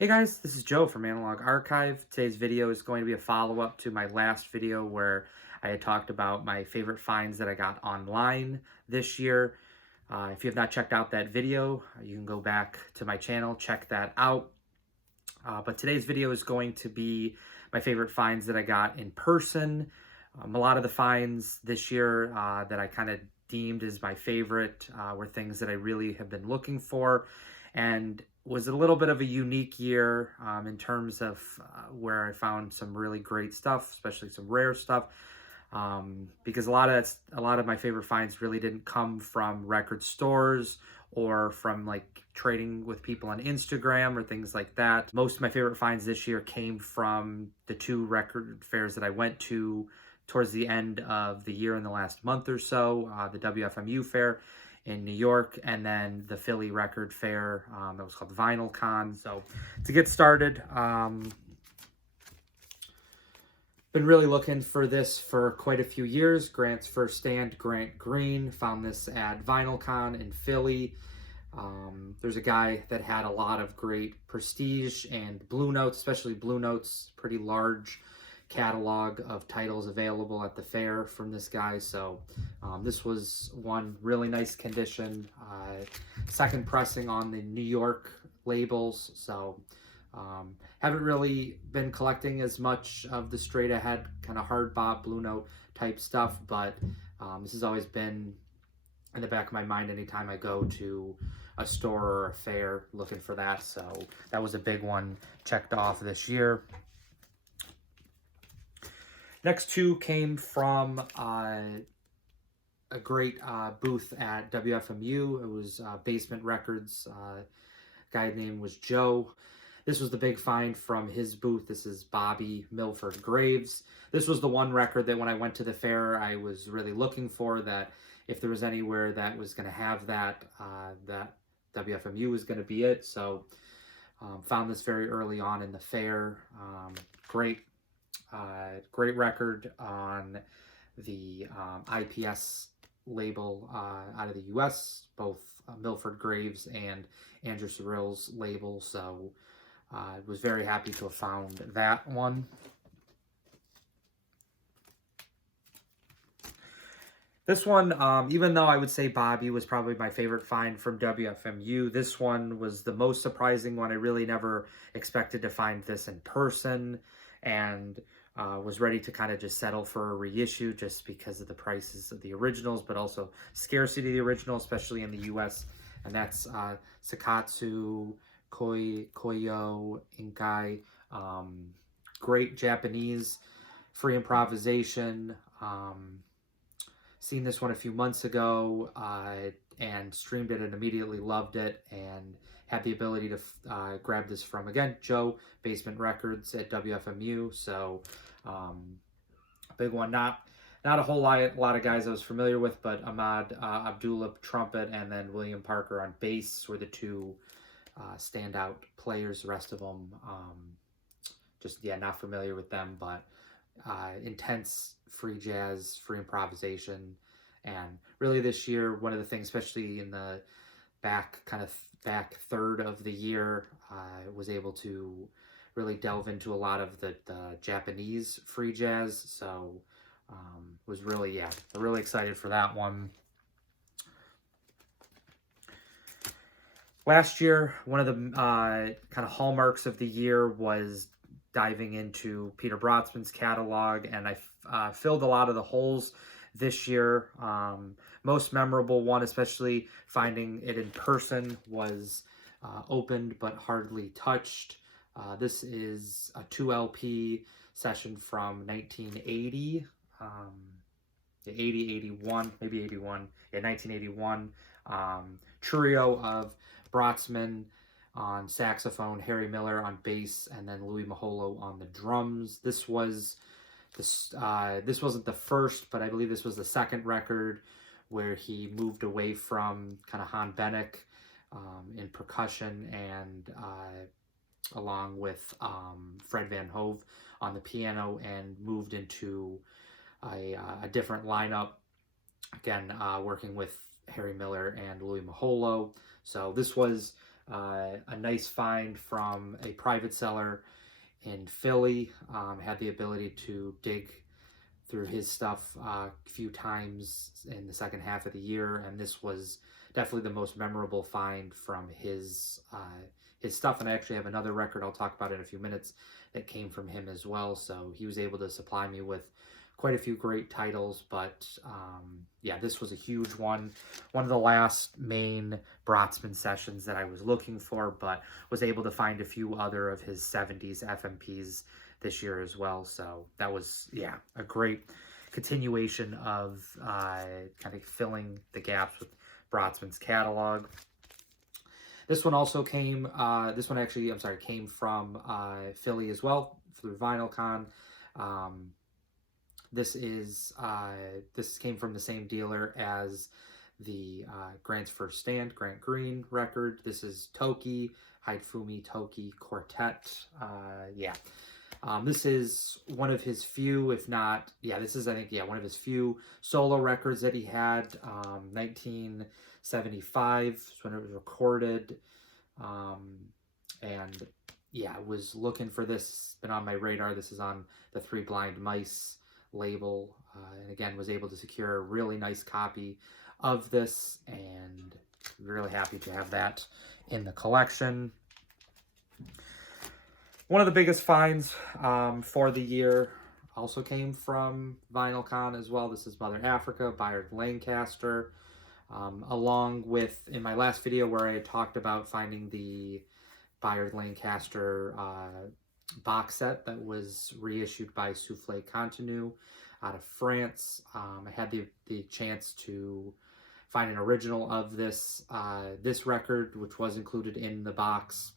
Hey guys, this is Joe from Analog Archive. Today's video is going to be a follow-up to my last video where I had talked about my favorite finds that I got online this year. If you have not checked out that video, you can go back to my channel, check that out. But today's video is going to be my favorite finds that I got in person. A lot of the finds this year that I kind of deemed as my favorite were things that I really have been looking for, and was a little bit of a unique year in terms of where I found some really great stuff, especially some rare stuff. Because a lot of my favorite finds really didn't come from record stores or from like trading with people on Instagram or things like that. Most of my favorite finds this year came from the two record fairs that I went to towards the end of the year in the last month or so, the WFMU fair in New York, and then the Philly Record Fair that was called Vinyl Con. So to get started, been really looking for this for quite a few years. Grant's first stand, Grant Green, found this at VinylCon in Philly. There's a guy that had a lot of great prestige and Blue Notes, especially Blue Notes, pretty large catalog of titles available at the fair from this guy. So this was one really nice condition. Second pressing on the New York labels. So haven't really been collecting as much of the straight ahead kind of hard bop Blue Note type stuff, but this has always been in the back of my mind anytime I go to a store or a fair looking for that. So that was a big one checked off this year. Next two came from a great booth at WFMU. It was Basement Records. Guy name was Joe. This was the big find from his booth. This is Bobby Milford Graves. This was the one record that when I went to the fair, I was really looking for, that if there was anywhere that was going to have that, that WFMU was going to be it. So found this very early on in the fair. Great record on the IPS label out of the US, both Milford Graves and Andrew Cyril's label. So I was very happy to have found that one. This one, even though I would say Bobby was probably my favorite find from WFMU, this one was the most surprising one. I really never expected to find this in person, and was ready to kind of just settle for a reissue just because of the prices of the originals, but also scarcity of the original, especially in the US. And that's Sakatsu Koyo Inkai. Great Japanese free improvisation. Seen this one a few months ago and streamed it and immediately loved it, and had the ability to grab this from, again, Joe, Basement Records at WFMU. So big one. Not a whole lot of guys I was familiar with, but Ahmad Abdullah trumpet and then William Parker on bass were the two standout players. The rest of them, just, yeah, not familiar with them, but intense free jazz, free improvisation. And really this year, one of the things, especially in the back third of the year, I was able to really delve into a lot of the Japanese free jazz. So was really, yeah, really excited for that one. Last year, one of the kind of hallmarks of the year was diving into Peter Brotzman's catalog, and I filled a lot of the holes this year. Most memorable one, especially finding it in person, was Opened But Hardly Touched. This is a 2 LP session from 1980, 80, 81, maybe 81, yeah, 1981. Trio of Brotzman on saxophone, Harry Miller on bass, and then Louis Maholo on the drums. This wasn't the first, but I believe this was the second record where he moved away from kind of Han Benek in percussion, and along with Fred Van Hove on the piano, and moved into a different lineup, again working with Harry Miller and Louis Maholo. So this was A nice find from a private seller in Philly. Had the ability to dig through his stuff a few times in the second half of the year, and this was definitely the most memorable find from his stuff. And I actually have another record I'll talk about in a few minutes that came from him as well. So he was able to supply me with quite a few great titles, but yeah, this was a huge one. One of the last main Brotsman sessions that I was looking for, but was able to find a few other of his 70s FMPs this year as well. So that was, yeah, a great continuation of kind of filling the gaps with Brotsman's catalog. This one also came, came from Philly as well, through VinylCon. This came from the same dealer as the Grant's First Stand, Grant Green record. This is Toki, Haifumi Toki Quartet. Yeah. This is one of his few, if not, yeah, this is, I think, yeah, one of his few solo records that he had. 1975 is when it was recorded. And yeah, I was looking for this, been on my radar. This is on the Three Blind Mice label, and again, was able to secure a really nice copy of this, and really happy to have that in the collection. One of the biggest finds for the year also came from VinylCon as well. This is Mother Africa, Bayard Lancaster, along with, in my last video where I had talked about finding the Bayard Lancaster box set that was reissued by Soufflé Contenu out of France. I had the chance to find an original of this record, which was included in the box.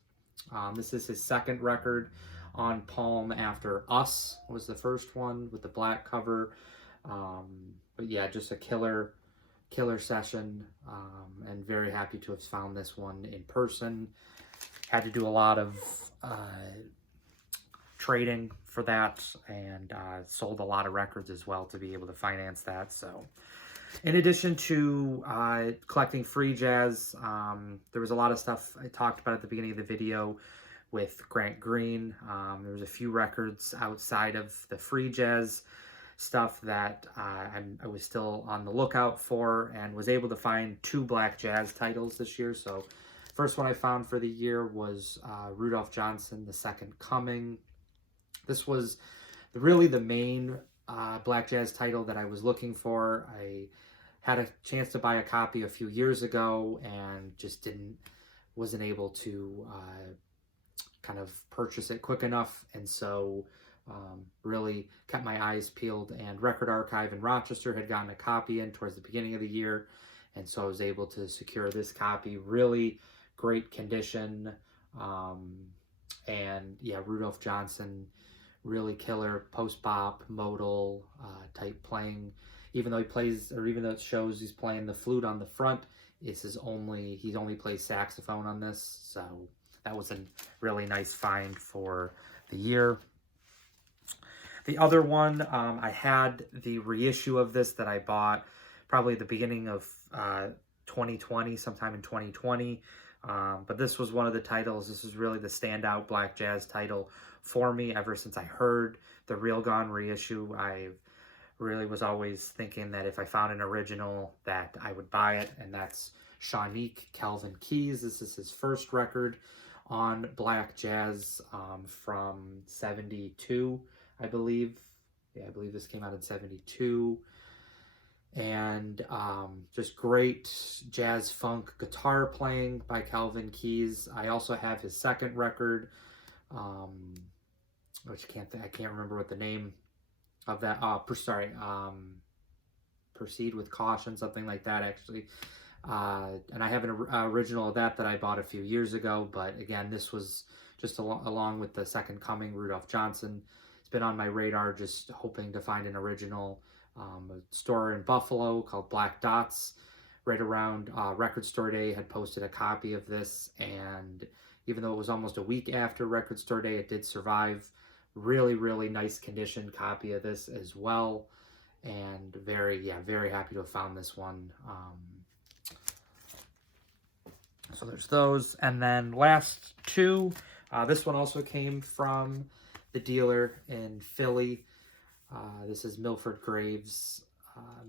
This is his second record on Palm after Us was the first one with the black cover. But yeah, just a killer session, and very happy to have found this one in person. Had to do a lot of trading for that, and sold a lot of records as well to be able to finance that. So in addition to collecting free jazz, there was a lot of stuff I talked about at the beginning of the video with Grant Green. There was a few records outside of the free jazz stuff that I was still on the lookout for, and was able to find 2 black jazz titles this year. So first one I found for the year was Rudolph Johnson, The Second Coming. This was really the main black jazz title that I was looking for. I had a chance to buy a copy a few years ago and just wasn't able to kind of purchase it quick enough, and so really kept my eyes peeled. And Record Archive in Rochester had gotten a copy in towards the beginning of the year, and so I was able to secure this copy. Really great condition, and yeah, Rudolph Johnson, really killer post-bop modal type playing. Even though it shows he's playing the flute on the front, he only plays saxophone on this. So that was a really nice find for the year. The other one, I had the reissue of this that I bought probably at the beginning of 2020, sometime in 2020. But this was one of the titles. This is really the standout black jazz title for me ever since I heard the Real Gone reissue. I really was always thinking that if I found an original that I would buy it, and that's Shaunique Calvin Keys. This is his first record on black jazz from 72, I believe. Yeah, I believe this came out in 72. And just great jazz funk guitar playing by Calvin Keys. I also have his second record, which I can't remember what the name of that. Proceed with Caution, something like that, actually. And I have an original of that I bought a few years ago. But again, this was just along with The Second Coming, Rudolph Johnson. It's been on my radar, just hoping to find an original. A store in Buffalo called Black Dots, right around Record Store Day, had posted a copy of this, and even though it was almost a week after Record Store Day, it did survive. Really, really nice condition copy of this as well, and very happy to have found this one. So there's those. And then last two, this one also came from the dealer in Philly. This is Milford Graves'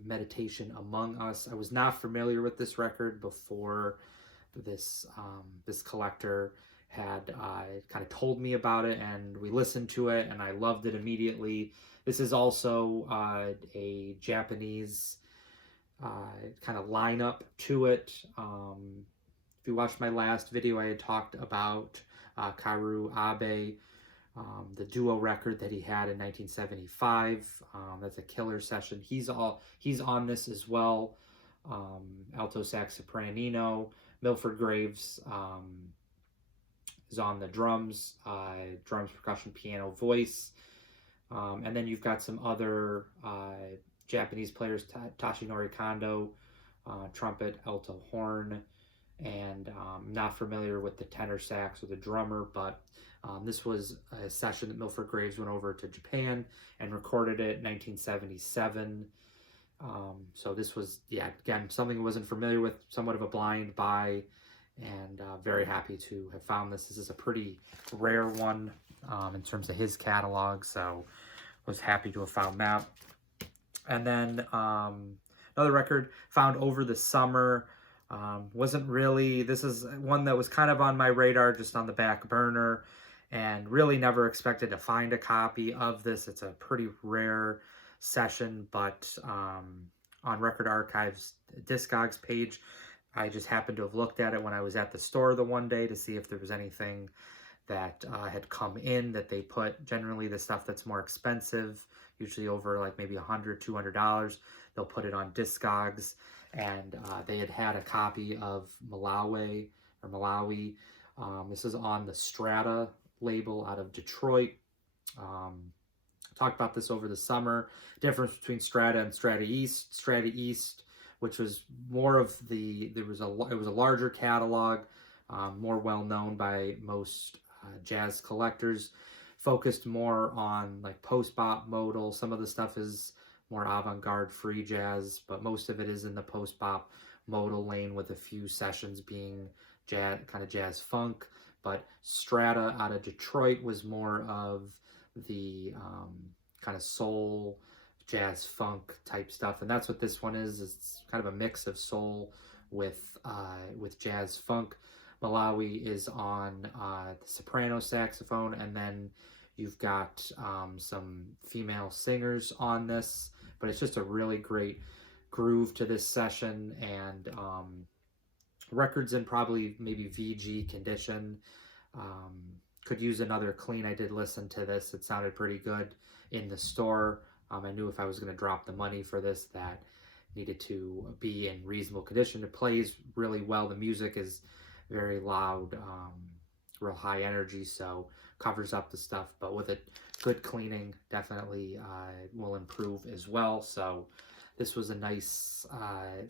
Meditation Among Us. I was not familiar with this record before this collector had kind of told me about it, and we listened to it, and I loved it immediately. This is also a Japanese kind of lineup to it. If you watched my last video, I had talked about Kaoru Abe, the duo record that he had in 1975. That's a killer session. He's on this as well. Alto sax sopranino. Milford Graves is on the drums, percussion, piano, voice. And then you've got some other Japanese players, Tashinori Kondo, trumpet, alto, horn, and not familiar with the tenor sax or the drummer, but this was a session that Milford Graves went over to Japan and recorded it in 1977. So this was, yeah, again, something I wasn't familiar with, somewhat of a blind buy, and very happy to have found this. This is a pretty rare one in terms of his catalog, so was happy to have found that. And then another record found over the summer. Wasn't really, this is one that was kind of on my radar, just on the back burner, and really never expected to find a copy of this. It's a pretty rare session, but on Record Archive's Discogs page, I just happened to have looked at it when I was at the store the one day to see if there was anything that had come in that they put. Generally the stuff that's more expensive, usually over like maybe $100, $200, they'll put it on Discogs, and they had a copy of Malawi. This is on the Strata label out of Detroit. Talked about this over the summer. Difference between Strata and Strata East. Strata East, which was more of it was a larger catalog, more well known by most jazz collectors, focused more on like post-bop modal. Some of the stuff is more avant-garde free jazz, but most of it is in the post-bop modal lane, with a few sessions being jazz, kind of jazz funk. But Strata out of Detroit was more of the kind of soul, jazz funk type stuff, and that's what this one is. It's kind of a mix of soul with jazz funk. Malawi is on the soprano saxophone, and then you've got some female singers on this, but it's just a really great groove to this session, and record's in probably maybe VG condition. Could use another clean. I did listen to this. It sounded pretty good in the store. I knew if I was going to drop the money for this, that needed to be in reasonable condition. It plays really well. The music is very loud, real high energy, so covers up the stuff, but with it good cleaning, definitely will improve as well. So this was a nice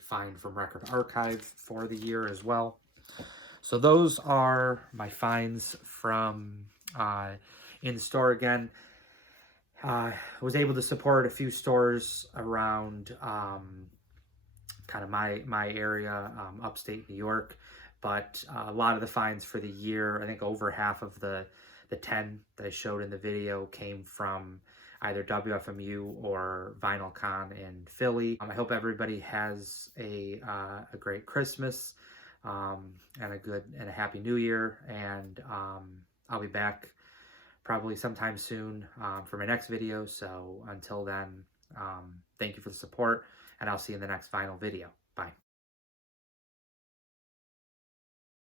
find from Record Archive for the year as well. So those are my finds from in store. Again, was able to support a few stores around kind of my area, upstate New York, but a lot of the finds for the year, I think over half of the 10 that I showed in the video came from either WFMU or VinylCon in Philly. I hope everybody has a great Christmas and a happy New Year, and I'll be back probably sometime soon for my next video. So until then, thank you for the support, and I'll see you in the next vinyl video. Bye.